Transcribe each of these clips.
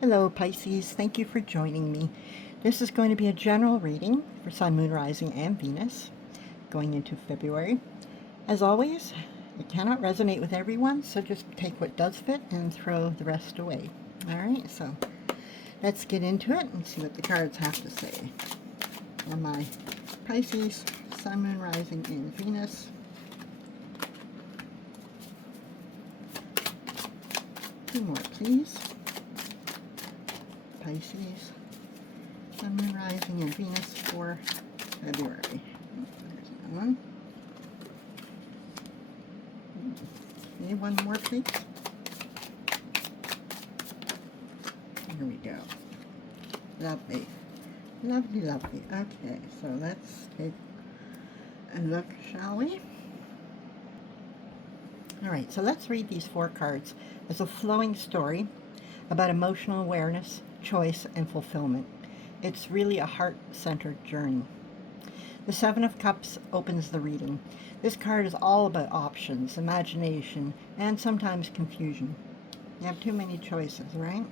Hello Pisces, thank you for joining me. This is going to be a general reading for Sun, Moon, Rising, and Venus going into February. As always, it cannot resonate with everyone, so just take what does fit and throw the rest away. Alright, so let's get into it and see what the cards have to say. For my Pisces, Sun, Moon, Rising, and Venus. Two more, please. Pisces, Sun, Moon, Rising, and Venus for February. There's that one. Okay, one more, please. Here we go. Lovely. Lovely, lovely. Okay, so let's take a look, shall we? Alright, so let's read these four cards as a flowing story about emotional awareness, choice, and fulfillment. It's really a heart-centered journey. The Seven of Cups opens the reading. This card is all about options, imagination, and sometimes confusion. You have too many choices, right?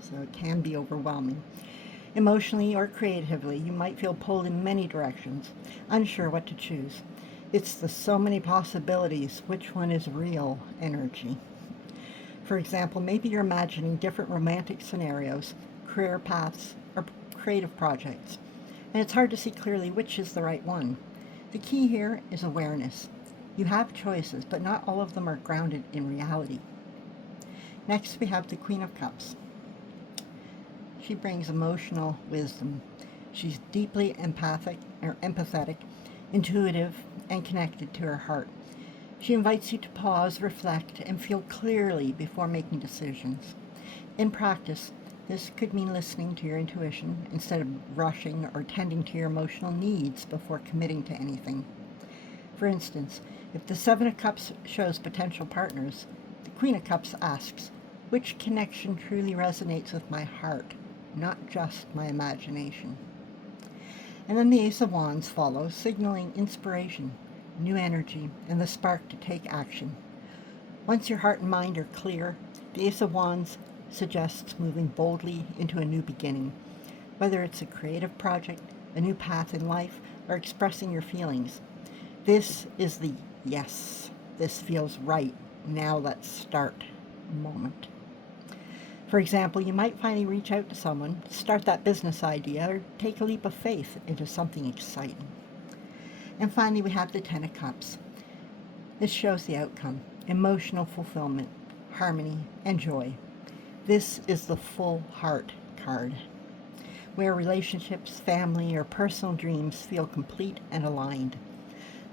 So it can be overwhelming. Emotionally or creatively, you might feel pulled in many directions, unsure what to choose. It's the so many possibilities, which one is real energy. For example, maybe you're imagining different romantic scenarios, career paths, or creative projects, and it's hard to see clearly which is the right one. The key here is awareness. You have choices, but not all of them are grounded in reality. Next, we have the Queen of Cups. She brings emotional wisdom. She's deeply empathetic, intuitive, and connected to her heart. She invites you to pause, reflect, and feel clearly before making decisions. In practice, this could mean listening to your intuition instead of rushing or tending to your emotional needs before committing to anything. For instance, if the Seven of Cups shows potential partners, the Queen of Cups asks, which connection truly resonates with my heart, not just my imagination? And then the Ace of Wands follows, signaling inspiration, new energy, and the spark to take action. Once your heart and mind are clear, the Ace of Wands suggests moving boldly into a new beginning. Whether it's a creative project, a new path in life, or expressing your feelings. This is the yes, this feels right, now let's start moment. For example, you might finally reach out to someone, start that business idea, or take a leap of faith into something exciting. And finally, we have the Ten of Cups. This shows the outcome, emotional fulfillment, harmony, and joy. This is the full heart card, where relationships, family, or personal dreams feel complete and aligned.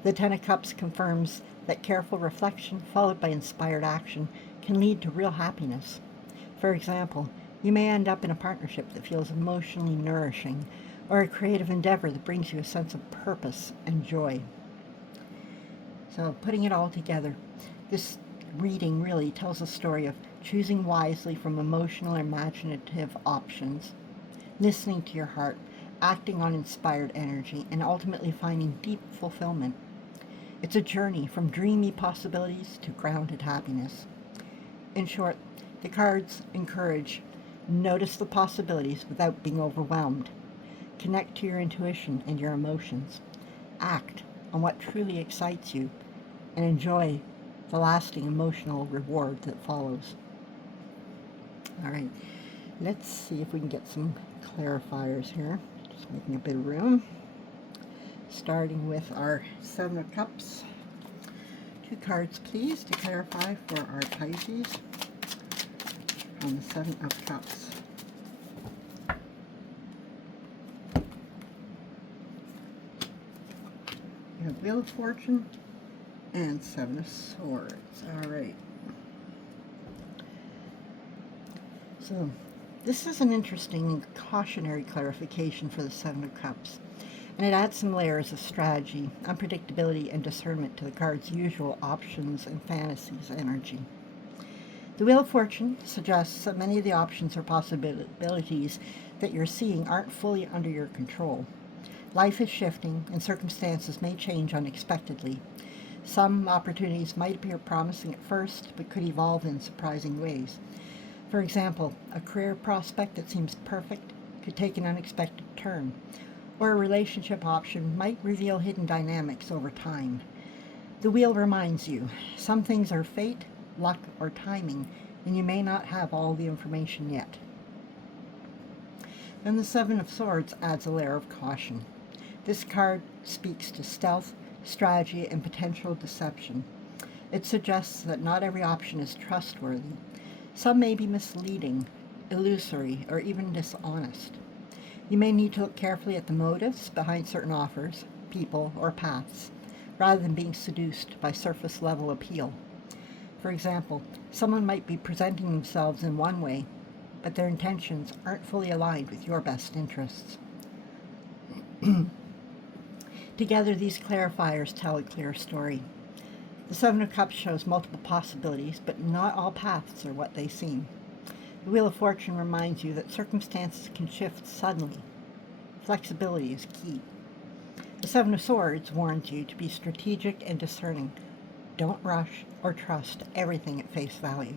The Ten of Cups confirms that careful reflection, followed by inspired action, can lead to real happiness. For example, you may end up in a partnership that feels emotionally nourishing, or a creative endeavor that brings you a sense of purpose and joy. So putting it all together, this reading really tells a story of choosing wisely from emotional or imaginative options, listening to your heart, acting on inspired energy, and ultimately finding deep fulfillment. It's a journey from dreamy possibilities to grounded happiness. In short, the cards encourage notice the possibilities without being overwhelmed. Connect to your intuition and your emotions. Act on what truly excites you and enjoy the lasting emotional reward that follows. All right, let's see if we can get some clarifiers here. Just making a bit of room. Starting with our Seven of Cups. Two cards, please, to clarify for our Pisces on the Seven of Cups. We have Wheel of Fortune and Seven of Swords. All right. So this is an interesting cautionary clarification for the Seven of Cups, and it adds some layers of strategy, unpredictability, and discernment to the card's usual options and fantasies energy. The Wheel of Fortune suggests that many of the options or possibilities that you're seeing aren't fully under your control. Life is shifting, and circumstances may change unexpectedly. Some opportunities might appear promising at first, but could evolve in surprising ways. For example, a career prospect that seems perfect could take an unexpected turn, or a relationship option might reveal hidden dynamics over time. The wheel reminds you, some things are fate, luck, or timing, and you may not have all the information yet. Then the Seven of Swords adds a layer of caution. This card speaks to stealth, strategy, and potential deception. It suggests that not every option is trustworthy. Some may be misleading, illusory, or even dishonest. You may need to look carefully at the motives behind certain offers, people, or paths, rather than being seduced by surface-level appeal. For example, someone might be presenting themselves in one way, but their intentions aren't fully aligned with your best interests. Together, these clarifiers tell a clear story. The Seven of Cups shows multiple possibilities, but not all paths are what they seem. The Wheel of Fortune reminds you that circumstances can shift suddenly. Flexibility is key. The Seven of Swords warns you to be strategic and discerning. Don't rush or trust everything at face value.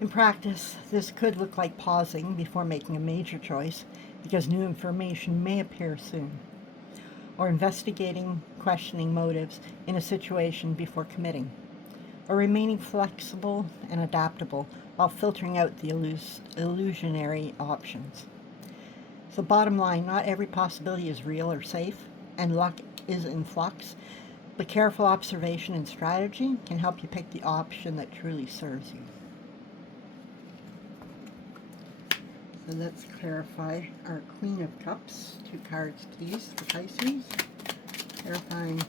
In practice, this could look like pausing before making a major choice because new information may appear soon, or investigating, questioning motives in a situation before committing, or remaining flexible and adaptable while filtering out the illusionary options. So bottom line, not every possibility is real or safe, and luck is in flux, but careful observation and strategy can help you pick the option that truly serves you. So let's clarify our Queen of Cups. 2 cards, please, for Pisces. Clarifying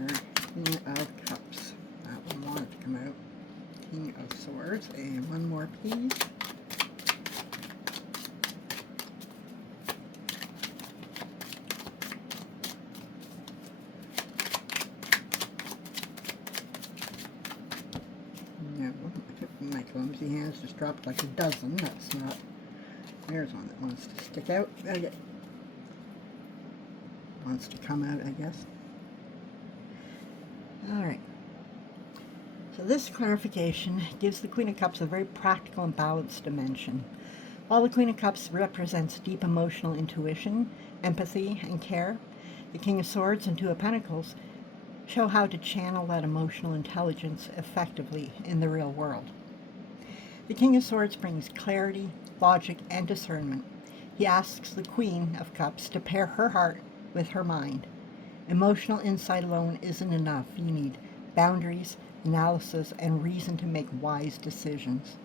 our Queen of Cups. That one wanted to come out. King of Swords. And one more, please. No, my clumsy hands just dropped like a dozen. That's not... There's one that wants to stick out. Okay. Wants to come out, I guess. Alright. So this clarification gives the Queen of Cups a very practical and balanced dimension. While the Queen of Cups represents deep emotional intuition, empathy, and care, the King of Swords and Two of Pentacles show how to channel that emotional intelligence effectively in the real world. The King of Swords brings clarity, logic, and discernment. He asks the Queen of Cups to pair her heart with her mind. Emotional insight alone isn't enough. You need boundaries, analysis, and reason to make wise decisions.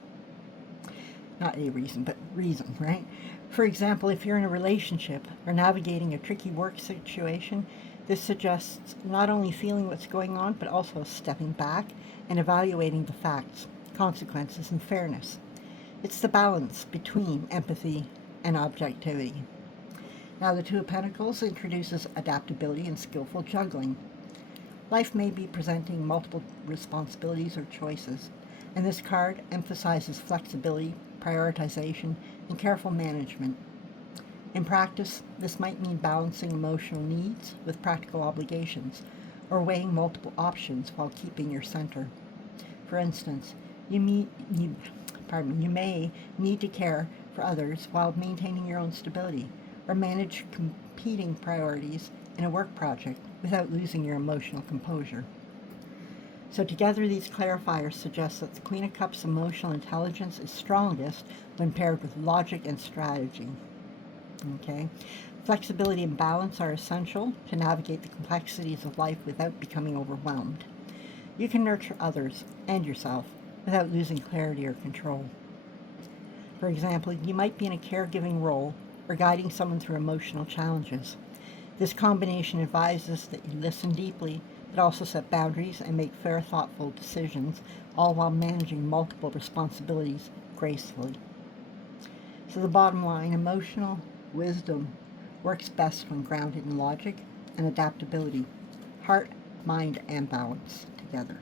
Not a reason, but reason, right? For example, if you're in a relationship or navigating a tricky work situation, this suggests not only feeling what's going on, but also stepping back and evaluating the facts, consequences, and fairness. It's the balance between empathy and objectivity. Now, the Two of Pentacles introduces adaptability and skillful juggling. Life may be presenting multiple responsibilities or choices, and this card emphasizes flexibility, prioritization, and careful management. In practice, this might mean balancing emotional needs with practical obligations, or weighing multiple options while keeping your center. For instance, you may need to care for others while maintaining your own stability, or manage competing priorities in a work project without losing your emotional composure. So together, these clarifiers suggest that the Queen of Cups' emotional intelligence is strongest when paired with logic and strategy. Okay? Flexibility and balance are essential to navigate the complexities of life without becoming overwhelmed. You can nurture others and yourself without losing clarity or control. For example, you might be in a caregiving role or guiding someone through emotional challenges. This combination advises that you listen deeply, but also set boundaries and make fair, thoughtful decisions, all while managing multiple responsibilities gracefully. So the bottom line, emotional wisdom works best when grounded in logic and adaptability, heart, mind, and balance together.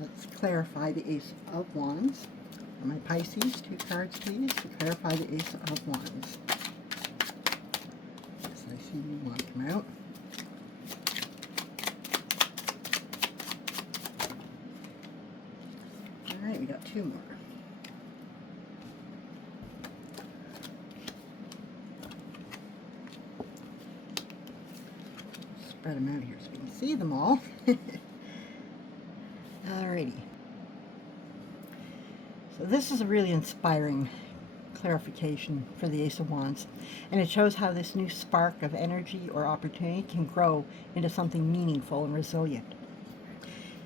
Let's clarify the Ace of Wands. For my Pisces, 2 cards, please, to clarify the Ace of Wands. Yes, I see you want to come out. 2 more. Spread them out here so we can see them all. Alrighty. So this is a really inspiring clarification for the Ace of Wands, and it shows how this new spark of energy or opportunity can grow into something meaningful and resilient.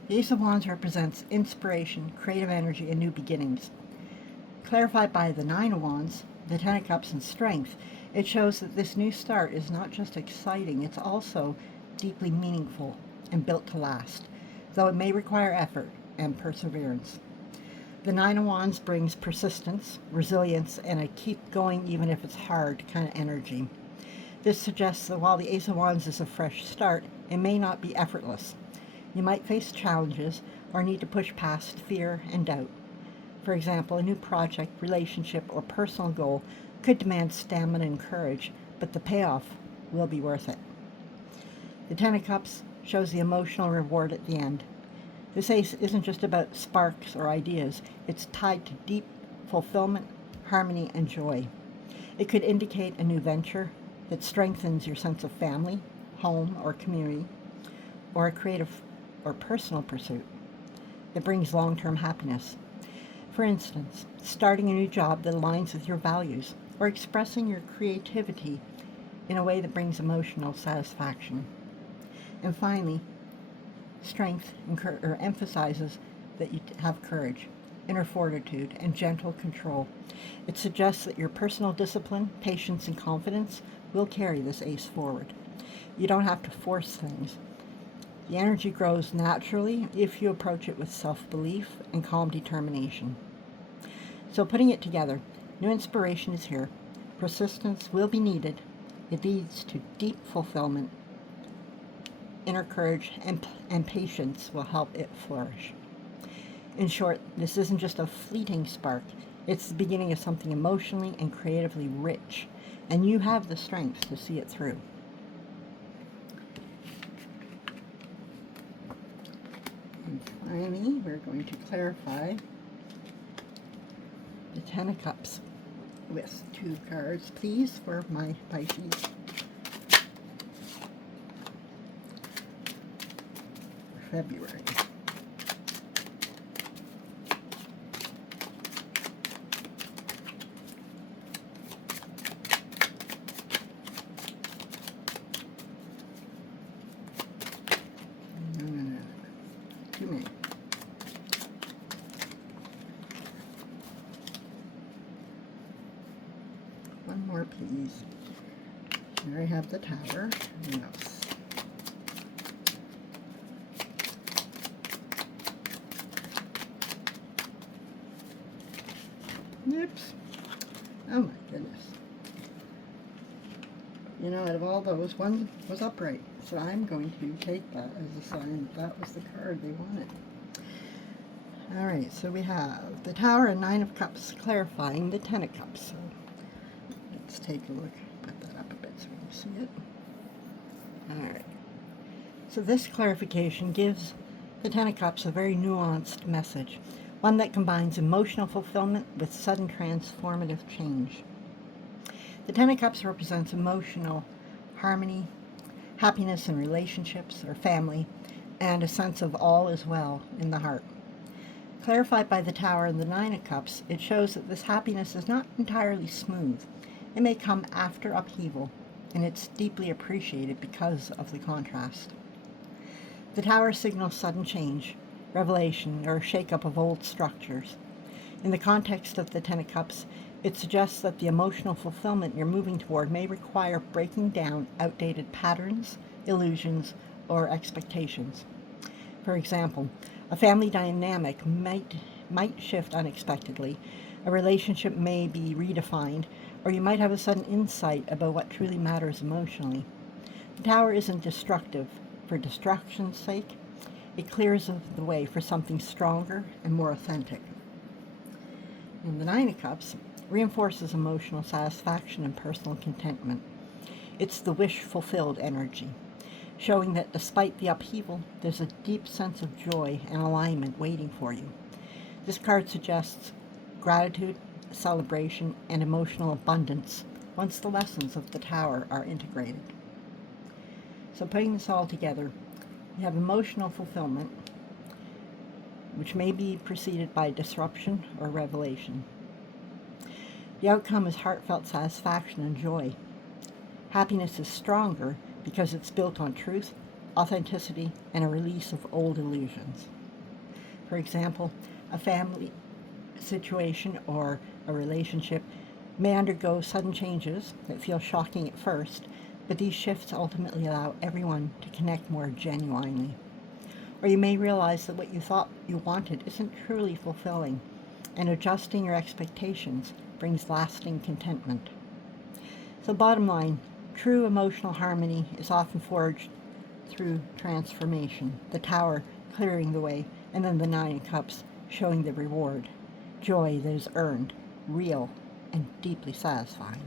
The Ace of Wands represents inspiration, creative energy, and new beginnings. Clarified by the Nine of Wands, the Ten of Cups, and strength, it shows that this new start is not just exciting, it's also deeply meaningful and built to last, though it may require effort and perseverance. The Nine of Wands brings persistence, resilience, and a keep going even if it's hard kind of energy. This suggests that while the Ace of Wands is a fresh start, it may not be effortless. You might face challenges or need to push past fear and doubt. For example, a new project, relationship, or personal goal could demand stamina and courage, but the payoff will be worth it. The Ten of Cups shows the emotional reward at the end. This ace isn't just about sparks or ideas, it's tied to deep fulfillment, harmony, and joy. It could indicate a new venture that strengthens your sense of family, home, or community, or a creative or personal pursuit that brings long-term happiness. For instance, starting a new job that aligns with your values, or expressing your creativity in a way that brings emotional satisfaction. And finally, strength emphasizes that you have courage, inner fortitude, and gentle control. It suggests that your personal discipline, patience, and confidence will carry this ace forward. You don't have to force things. The energy grows naturally if you approach it with self-belief and calm determination. So putting it together, new inspiration is here. Persistence will be needed. It leads to deep fulfillment. Inner courage and patience will help it flourish. In short, this isn't just a fleeting spark. It's the beginning of something emotionally and creatively rich, and you have the strength to see it through. And finally, we're going to clarify the Ten of Cups with 2 cards, please, for my Pisces. February. No. Too many. One more, please. Here I have the Tower. What else? Oops. Oh my goodness. You know, out of all those, one was upright. So I'm going to take that as a sign that was the card they wanted. Alright, so we have the Tower and Nine of Cups clarifying the Ten of Cups. So let's take a look. Put that up a bit so we can see it. Alright. So this clarification gives the Ten of Cups a very nuanced message. One that combines emotional fulfillment with sudden transformative change. The Ten of Cups represents emotional harmony, happiness in relationships or family, and a sense of all is well in the heart. Clarified by the Tower and the Nine of Cups, it shows that this happiness is not entirely smooth. It may come after upheaval, and it's deeply appreciated because of the contrast. The Tower signals sudden change, revelation, or shake-up of old structures. In the context of the Ten of Cups, it suggests that the emotional fulfillment you're moving toward may require breaking down outdated patterns, illusions, or expectations. For example, a family dynamic might shift unexpectedly, a relationship may be redefined, or you might have a sudden insight about what truly matters emotionally. The Tower isn't destructive for destruction's sake. It clears the way for something stronger and more authentic. And the Nine of Cups reinforces emotional satisfaction and personal contentment. It's the wish-fulfilled energy, showing that despite the upheaval, there's a deep sense of joy and alignment waiting for you. This card suggests gratitude, celebration, and emotional abundance once the lessons of the Tower are integrated. So putting this all together, you have emotional fulfillment, which may be preceded by disruption or revelation. The outcome is heartfelt satisfaction and joy. Happiness is stronger because it's built on truth, authenticity, and a release of old illusions. For example, a family situation or a relationship may undergo sudden changes that feel shocking at first, but these shifts ultimately allow everyone to connect more genuinely. Or you may realize that what you thought you wanted isn't truly fulfilling, and adjusting your expectations brings lasting contentment. So bottom line, true emotional harmony is often forged through transformation, the Tower clearing the way, and then the Nine of Cups showing the reward, joy that is earned, real, and deeply satisfying.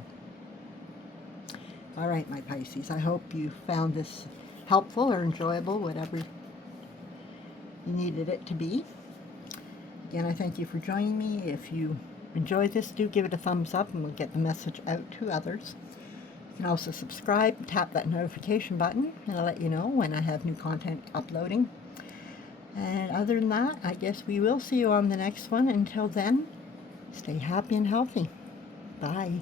All right, my Pisces, I hope you found this helpful or enjoyable, whatever you needed it to be. Again, I thank you for joining me. If you enjoyed this, do give it a thumbs up and we'll get the message out to others. You can also subscribe, tap that notification button, and I'll let you know when I have new content uploading. And other than that, I guess we will see you on the next one. Until then, stay happy and healthy. Bye.